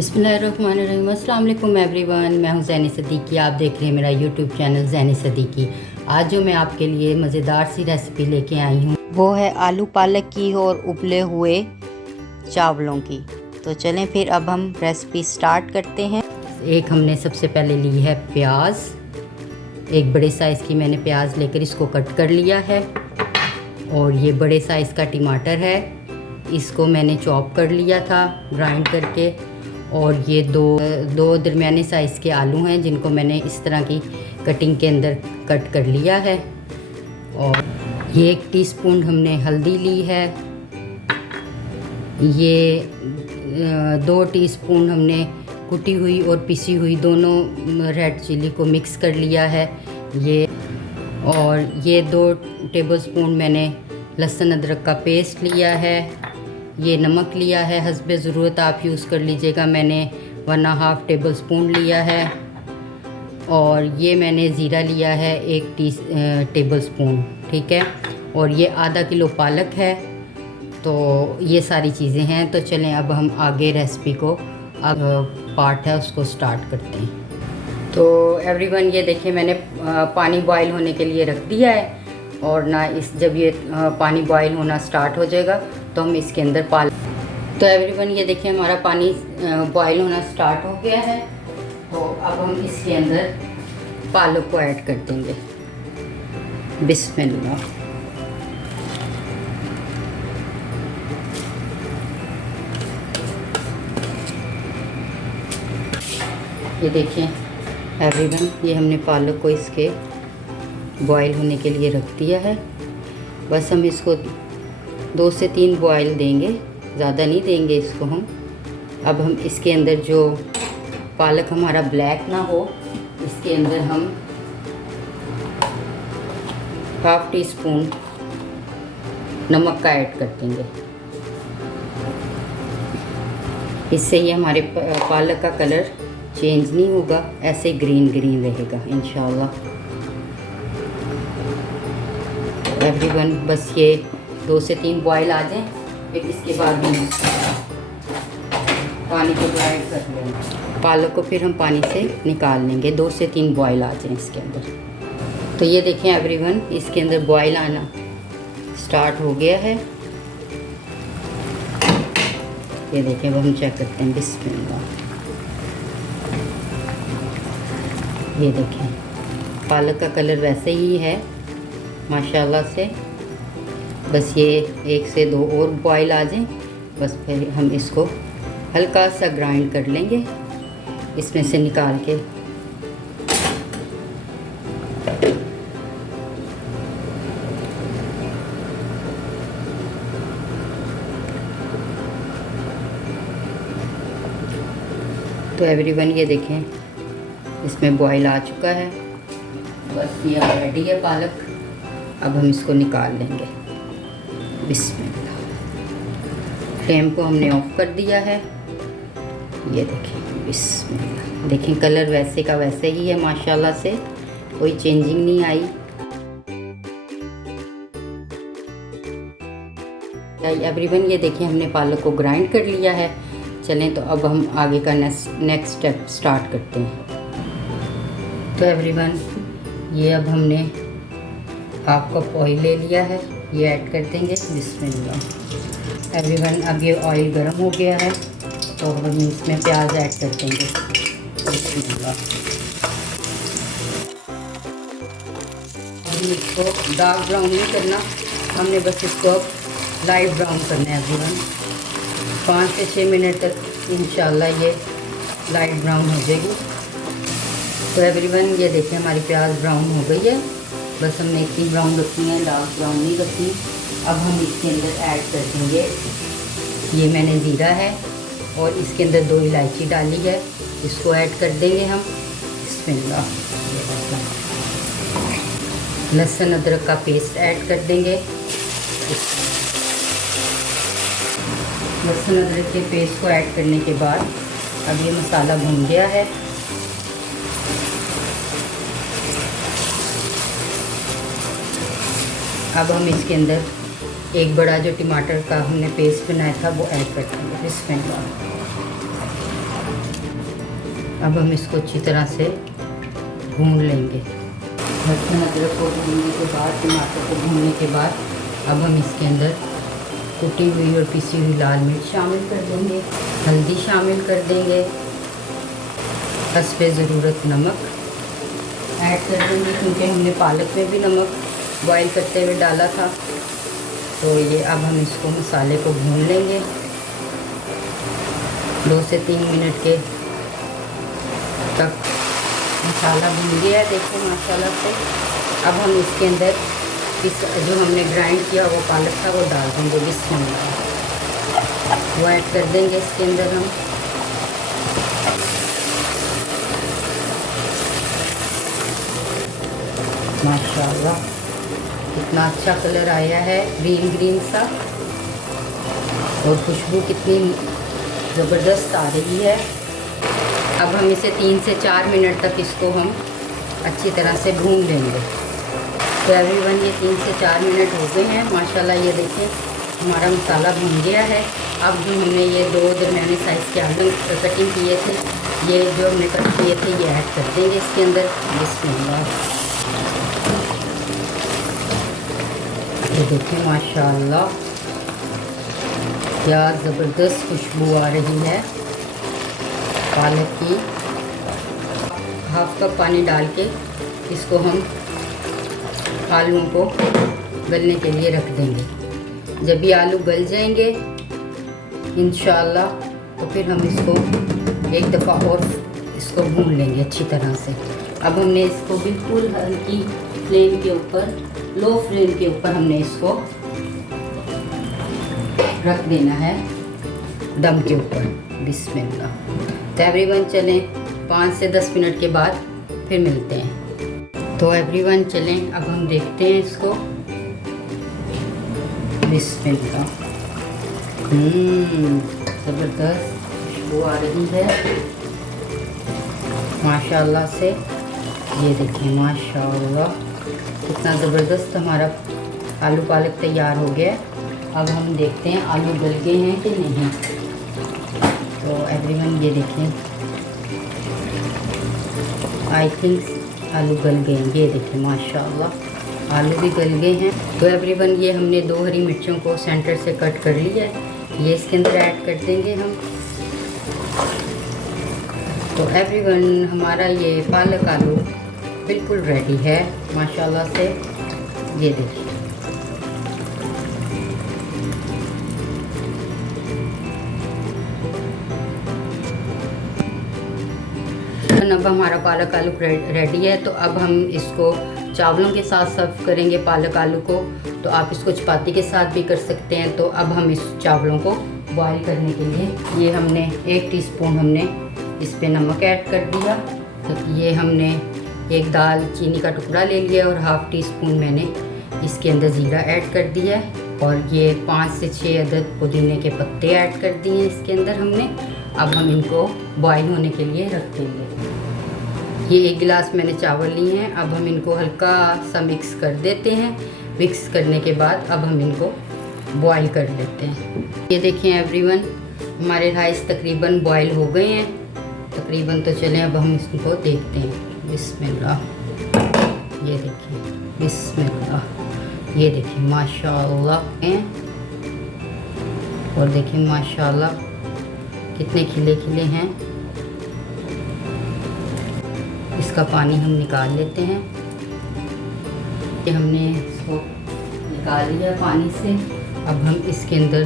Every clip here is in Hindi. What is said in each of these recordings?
बिस्मिल्लाहिर्रहमानिर्रहीम। अस्सलाम वालेकुम एवरीवन, मैं हूं ज़ैनी सदीकी। आप देख रहे हैं मेरा यूट्यूब चैनल ज़ैनी सदीकी। आज जो मैं आपके लिए मज़ेदार सी रेसिपी लेके आई हूं वो है आलू पालक की और उबले हुए चावलों की। तो चलें फिर अब हम रेसिपी स्टार्ट करते हैं। एक हमने सबसे पहले ली है प्याज। एक बड़े साइज़ की मैंने प्याज लेकर इसको कट कर लिया है। और ये बड़े साइज़ का टमाटर है, इसको मैंने चॉप कर लिया था ग्राइंड करके। और ये दो दरमियाने साइज़ के आलू हैं जिनको मैंने इस तरह की कटिंग के अंदर कट कर लिया है। और ये 1 टीस्पून हमने हल्दी ली है। ये 2 टीस्पून हमने कुटी हुई और पिसी हुई दोनों रेड चिली को मिक्स कर लिया है। ये 2 टेबलस्पून मैंने लहसुन अदरक का पेस्ट लिया है। ये नमक लिया है, हस्बे ज़रूरत आप यूज़ कर लीजिएगा। मैंने 1.5 टेबलस्पून लिया है। और ये मैंने ज़ीरा लिया है 1 टेबलस्पून, ठीक है। और ये आधा किलो पालक है। तो ये सारी चीज़ें हैं। तो चलें अब हम आगे रेसिपी को पार्ट है उसको स्टार्ट करते हैं। तो एवरीवन ये देखिए मैंने पानी बॉईल होने के लिए रख दिया है। और जब ये पानी बॉईल होना स्टार्ट हो जाएगा तो हम इसके अंदर तो एवरीवन ये देखिए हमारा पानी बॉईल होना स्टार्ट हो गया है। तो अब हम इसके अंदर पालक को ऐड कर देंगे। बिस्मिल्लाह। ये देखिए एवरीवन, ये हमने पालक को इसके बॉईल होने के लिए रख दिया है। बस हम इसको 2 से 3 बॉईल देंगे, ज़्यादा नहीं देंगे इसको हम। अब हम इसके अंदर जो पालक हमारा ब्लैक ना हो, इसके अंदर हम 1/2 टीस्पून नमक का ऐड कर देंगे। इससे ये हमारे पालक का कलर चेंज नहीं होगा, ऐसे ग्रीन ग्रीन रहेगा इंशाल्लाह। एवरीवन बस ये 2 से 3 बॉयल आ जाएं, फिर इसके बाद हम पानी को बॉयल कर लेंगे। पालक को फिर हम पानी से निकाल लेंगे। 2 से 3 बॉयल आ जाएं इसके अंदर। तो ये देखें एवरीवन, इसके अंदर बॉयल आना स्टार्ट हो गया है। ये देखें, अब हम चेक करते हैं। बिस्मिल्लाह। ये देखें पालक का कलर वैसे ही है माशाल्लाह से। बस ये 1 से 2 और बॉयल आ जाएं, बस फिर हम इसको हल्का सा ग्राइंड कर लेंगे इसमें से निकाल के। तो एवरीवन ये देखें इसमें बॉयल आ चुका है। बस ये रेडी है पालक। अब हम इसको निकाल लेंगे। बिस्मिल्लाह। फ्लेम को हमने ऑफ कर दिया है। ये देखें बिस्मिल्लाह। देखें कलर वैसे का वैसे ही है माशाल्लाह से, कोई चेंजिंग नहीं आई। एवरीवन ये देखें हमने पालक को ग्राइंड कर लिया है। चलें तो अब हम आगे का नेक्स्ट स्टेप स्टार्ट करते हैं। तो एवरीवन ये अब हमने 1/2 कप ऑयल ले लिया है, ये ऐड कर देंगे। बिस्मिल्लाह। एवरीवन अब ये ऑयल गर्म हो गया है तो हम इसमें प्याज ऐड कर देंगे। बिस्मिल्लाह। हम इसको डार्क ब्राउन नहीं करना, हमने बस इसको लाइट ब्राउन करना है एवरीवन। 5 से 6 मिनट तक इंशाल्लाह ये लाइट ब्राउन हो जाएगी। तो एवरीवन ये देखिए हमारी प्याज ब्राउन हो गई है। बस हमने इतनी ब्राउन रखनी है, डार्क ब्राउन नहीं रखनी। अब हम इसके अंदर ऐड कर देंगे, ये मैंने ज़ीरा है और इसके अंदर 2 इलायची डाली है, इसको ऐड कर देंगे हम। बिस्मिल्लाह। लहसुन अदरक का पेस्ट ऐड कर देंगे। लहसुन अदरक के पेस्ट को ऐड करने के बाद अब ये मसाला भुन गया है। अब हम इसके अंदर एक बड़ा जो टमाटर का हमने पेस्ट बनाया था वो ऐड कर देंगे। बिस्मिल्लाह। अब हम इसको अच्छी तरह से भून लेंगे। लहसुन अदरक को भूनने के बाद, टमाटर को भूनने के बाद अब हम इसके अंदर कुटी हुई और पिसी हुई लाल मिर्च शामिल कर देंगे, हल्दी शामिल कर देंगे, हस्बे ज़रूरत नमक ऐड कर देंगे, क्योंकि हमने पालक में भी नमक बॉईल करते हुए डाला था। तो ये अब हम इसको मसाले को भून लेंगे 2 से 3 मिनट के तक। मसाला भून गया है, देखिए माशाल्लाह से। अब हम इसके अंदर इस जो हमने ग्राइंड किया वो पालक था वो डाल देंगे, बिस्मिल्लाह। वो ऐड कर देंगे इसके अंदर हम। माशाल्लाह कितना अच्छा कलर आया है, ग्रीन ग्रीन सा, और खुशबू कितनी ज़बरदस्त आ रही है। अब हम इसे 3 से 4 मिनट तक इसको हम अच्छी तरह से भून लेंगे। तो एवरीवन ये 3 से 4 मिनट हो गए हैं माशाल्लाह। ये देखें हमारा मसाला भून गया है। अब जो हमने ये 2 दरमियाने साइज़ के आलू कटिंग किए थे, ये जो हमने कट किए थे ये ऐड कर देंगे इसके अंदर, बिस्मिल्लाह। ये देखें माशाल्लाह क्या ज़बरदस्त खुशबू आ रही है पालक की। हाफ कप पानी डाल के इसको हम आलूओं को गलने के लिए रख देंगे। जब ये आलू गल जाएंगे इंशाल्लाह, तो फिर हम इसको एक दफ़ा और इसको भून लेंगे अच्छी तरह से। अब हमने इसको बिल्कुल हल्की फ्लेम के ऊपर, लो फ्लेम के ऊपर हमने इसको रख देना है दम के ऊपर, बिस्मिल्लाह। तो एवरीवन चलें 5 से 10 मिनट के बाद फिर मिलते हैं। तो एवरीवन चलें अब हम देखते हैं इसको, बिस्मिल्लाह। ज़बरदस्त खुशबू आ रही है माशाल्लाह से। ये देखिए माशाल्लाह कितना ज़बरदस्त हमारा आलू पालक तैयार हो गया। अब हम देखते हैं आलू गल गए हैं कि नहीं। तो एवरीवन ये देखें, आई थिंक आलू गल गए हैं। ये देखिए माशाल्लाह आलू भी गल गए हैं। तो एवरीवन ये हमने 2 हरी मिर्चों को सेंटर से कट कर लिया है, ये इसके अंदर ऐड कर देंगे हम। तो एवरीवन हमारा ये पालक आलू बिल्कुल रेडी है माशाल्लाह से। ये देखिए अब हमारा पालक आलू रेडी है। तो अब हम इसको चावलों के साथ सर्व करेंगे पालक आलू को। तो आप इसको चपाती के साथ भी कर सकते हैं। तो अब हम इस चावलों को बॉईल करने के लिए ये हमने 1 टीस्पून हमने इस पे नमक ऐड कर दिया। तो ये हमने एक दाल चीनी का टुकड़ा ले लिया और हाफ़ टी-स्पून मैंने इसके अंदर ज़ीरा ऐड कर दिया है। और ये 5 से 6 अदद पुदीने के पत्ते ऐड कर दिए इसके अंदर हमने। अब हम इनको बॉईल होने के लिए रख देंगे। ये 1 गिलास मैंने चावल लिए हैं। अब हम इनको हल्का सा मिक्स कर देते हैं। मिक्स करने के बाद अब हम इनको बॉईल कर लेते हैं। ये देखें एवरीवन हमारे राइस तकरीबन बॉईल हो गए हैं तकरीबन। तो चलें अब हम इसको देखते हैं। बिस्मिल्लाह। ये देखिए बिस्मिल्लाह। ये देखिए माशाल्लाह। और देखिए माशाल्लाह कितने खिले खिले हैं। इसका पानी हम निकाल लेते हैं। ये हमने इसको निकाल लिया पानी से। अब हम इसके अंदर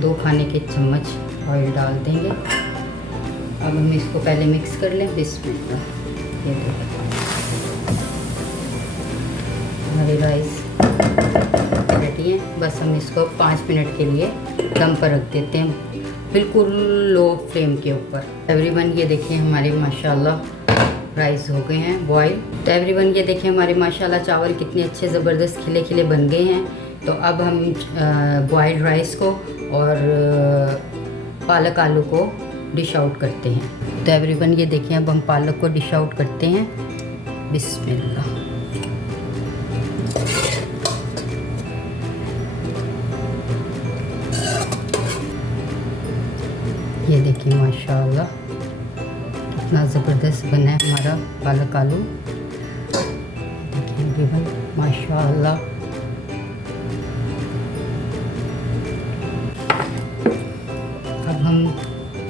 2 खाने के चम्मच ऑयल डाल देंगे। अब हम इसको पहले मिक्स कर लें। बिस्मिल्लाह। ये देखिए हमारी राइस रेडी है। बस हम इसको 5 मिनट के लिए दम पर रख देते हैं बिल्कुल लो फ्लेम के ऊपर। एवरीवन ये देखिए हमारे माशाल्लाह राइस हो गए हैं बॉईल। तो एवरीवन ये देखिए हमारे माशाल्लाह चावल कितने अच्छे ज़बरदस्त खिले खिले बन गए हैं। तो अब हम बॉइल्ड राइस को और पालक आलू को डिश आउट करते हैं। तो एवरीवन ये देखिए अब हम पालक को डिश आउट करते हैं। बिस्मिल्लाह। ये देखिए माशाल्लाह कितना ज़बरदस्त बना है हमारा पालक आलू। देखिए एवरीवन, माशाअल्लाह। अब हम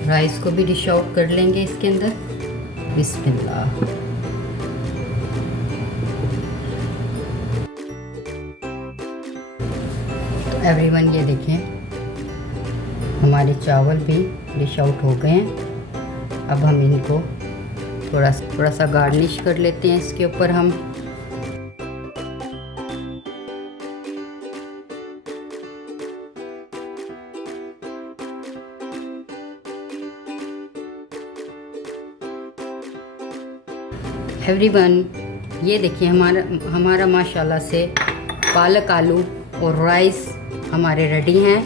राइस को भी डिश आउट कर लेंगे इसके अंदर। बिस्मिल्लाह। तो एवरीवन ये देखें, हमारे चावल भी डिश आउट हो गए हैं। अब हम इनको थोड़ा सा गार्निश कर लेते हैं इसके ऊपर हम। एवरीवन ये देखिए, हमारा माशाल्लाह से पालक आलू और राइस हमारे रेडी हैं।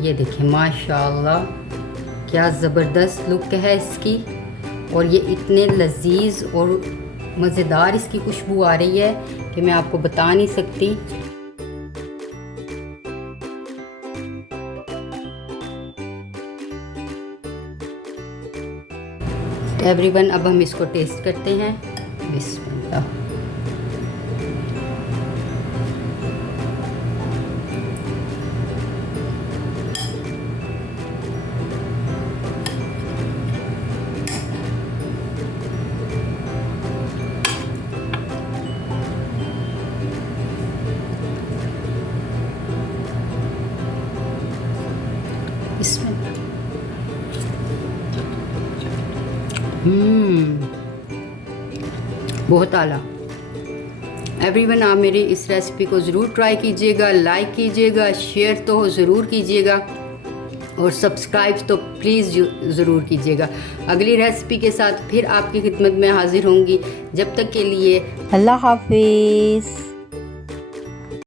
ये देखिए माशाल्लाह, क्या ज़बरदस्त लुक है इसकी, और ये इतने लजीज और मज़ेदार इसकी खुशबू आ रही है कि मैं आपको बता नहीं सकती। तो एवरीवन अब हम इसको टेस्ट करते हैं। बिस्मिल्लाह। बहुत आला। एवरीवन आप मेरी इस रेसिपी को ज़रूर ट्राई कीजिएगा, लाइक कीजिएगा, शेयर तो ज़रूर कीजिएगा और सब्सक्राइब तो प्लीज़ ज़रूर कीजिएगा। अगली रेसिपी के साथ फिर आपकी खिदमत में हाजिर होंगी। जब तक के लिए अल्लाह हाफिज़।